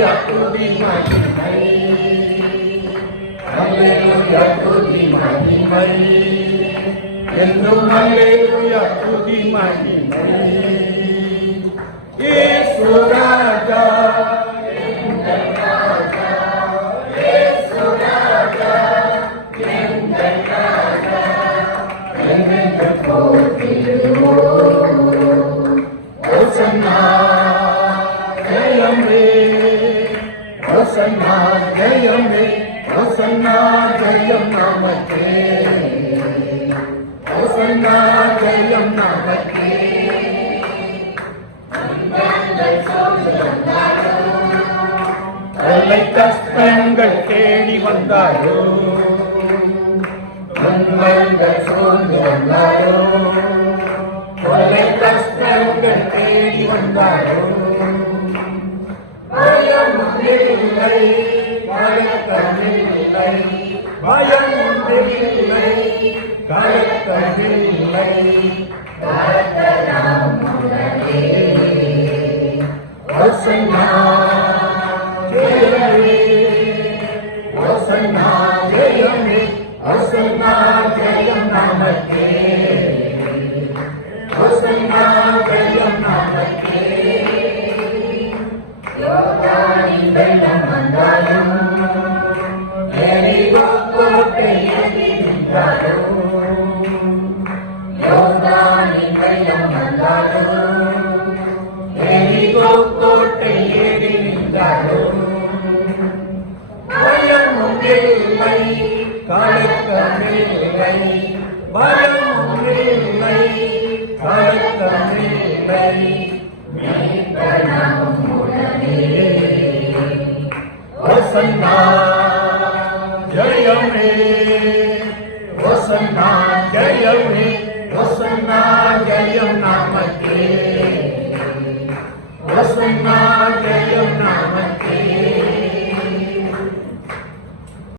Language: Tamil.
அல்லேலூயா துதி மகிமை அல்லேலூயா துதி மகிமை என்றும் அல்லேலூயா துதி மகிமை இயேசு ராஜா Hosanna, Jayame, Hosanna, Jayame, Hosanna, Jayam Namate, Hosanna, Jayam Namate. Alai கஷ்டங்கள் தேடி வந்தாரோ மன்னங்கள் சூழ்ந்து வந்தாரோ கொலை கஷ்டங்கள் தேடி வந்தாரோ பயம் ஒன்றில்லை கலக்கமில்லை பயம் ஒன்றில்லை கலக்கமில்லை ஹோசன்னா ஜெயமே ஹோசன்னா ஜெயமே ஹோசன்னா ஜெயம் நமக்கே Hosanna, Jayam Namake. Yodani Jayam Mandayam. Yerigo Kote Yedindayam. Yodani Jayam Mandayam. Yerigo Kote Yedindayam. Bayam Undillai, Kalakkamillai. Bayam Undillai. Hosanna, Jayame, Hosanna, Jayame, Hosanna, Jayam Namake, Hosanna, Jayam Namake.